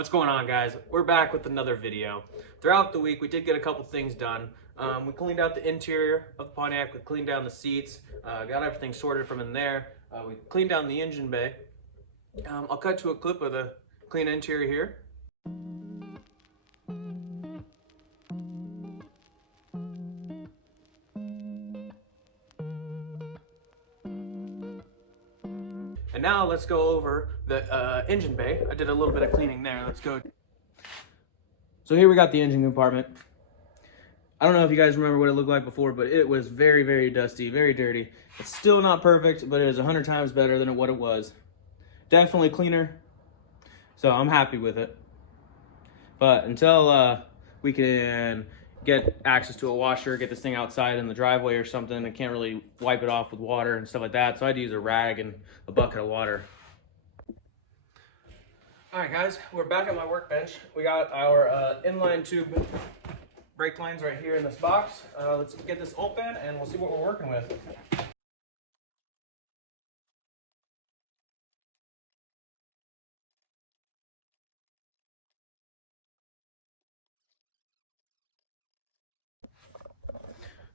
What's going on, guys? We're back with another video. Throughout the week, we did get a couple things done. We cleaned out the interior of the Pontiac. We cleaned down the seats, got everything sorted from in there. We cleaned down the engine bay. I'll cut to a clip of the clean interior here. And now let's go over the engine bay. I did a little bit of cleaning there. Let's go. So here we got the engine compartment. I don't know if you guys remember what it looked like before, but it was very, very dusty, very dirty. It's still not perfect, but it is 100 times better than what it was. Definitely cleaner, so I'm happy with it. But until we can get access to a washer, get this thing outside in the driveway or something, I can't really wipe it off with water and stuff like that, so I had to use a rag and a bucket of water. All right, guys, we're back at my workbench. We got our inline tube brake lines right here in this box. Let's get this open and we'll see what we're working with.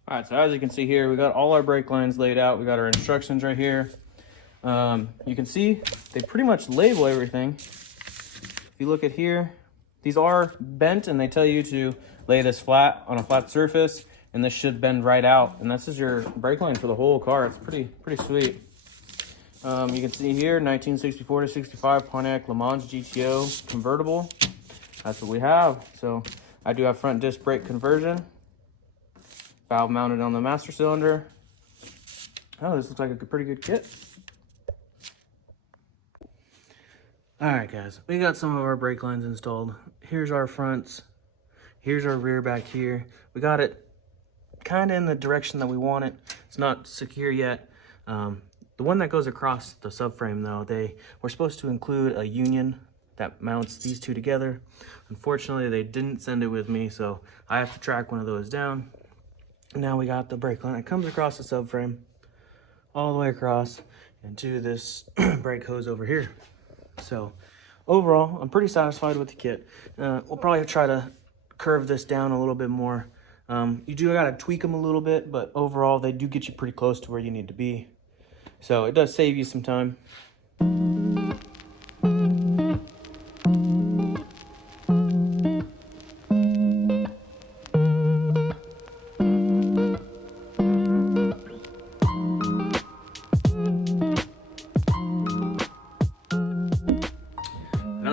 All right, so as you can see here, we got all our brake lines laid out. We got our instructions right here. You can see they pretty much label everything. If you look at here, these are bent and they tell you to lay this flat on a flat surface and this should bend right out. And this is your brake line for the whole car. It's pretty sweet. You can see here, 1964 to 65 Pontiac Lemans GTO convertible. That's what we have. So I do have front disc brake conversion. Valve mounted on the master cylinder. Oh, this looks like a pretty good kit. All right, guys, we got some of our brake lines installed. Here's our fronts. Here's our rear back here. We got it kind of in the direction that we want it. It's not secure yet. The one that goes across the subframe, though, they were supposed to include a union that mounts these two together. Unfortunately, they didn't send it with me, so I have to track one of those down. Now we got the brake line. It comes across the subframe all the way across into this brake hose over here. So overall, I'm pretty satisfied with the kit. We'll probably try to curve this down a little bit more. You do gotta tweak them a little bit, but overall they do get you pretty close to where you need to be. So it does save you some time.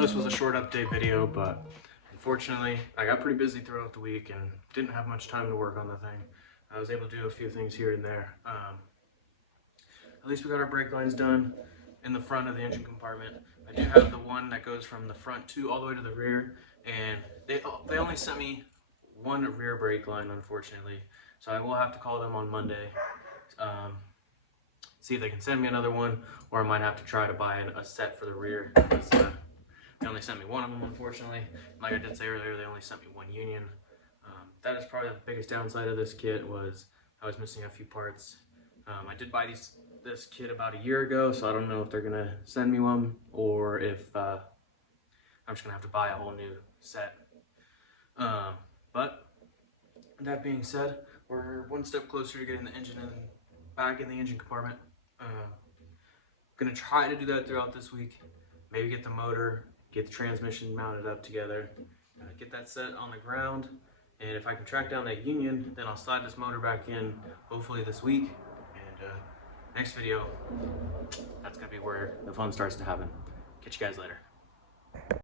This was a short update video, but unfortunately I got pretty busy throughout the week and didn't have much time to work on the thing. I was able to do a few things here and there. At least we got our brake lines done in the front of the engine compartment. I do have the one that goes from the front all the way to the rear, and they only sent me one rear brake line, unfortunately, so I will have to call them on Monday, see if they can send me another one, or I might have to try to buy a set for the rear. They only sent me one of them, unfortunately. Like I did say earlier, they only sent me one union. That is probably the biggest downside of this kit, was I was missing a few parts. I did buy this kit about a year ago, so I don't know if they're gonna send me one or if I'm just gonna have to buy a whole new set. But that being said, we're one step closer to getting the engine back in the engine compartment. Gonna try to do that throughout this week. Maybe get the motor, get the transmission mounted up together, get that set on the ground, and if I can track down that union, then I'll slide this motor back in hopefully this week, and next video, that's gonna be where the fun starts to happen. Catch you guys later.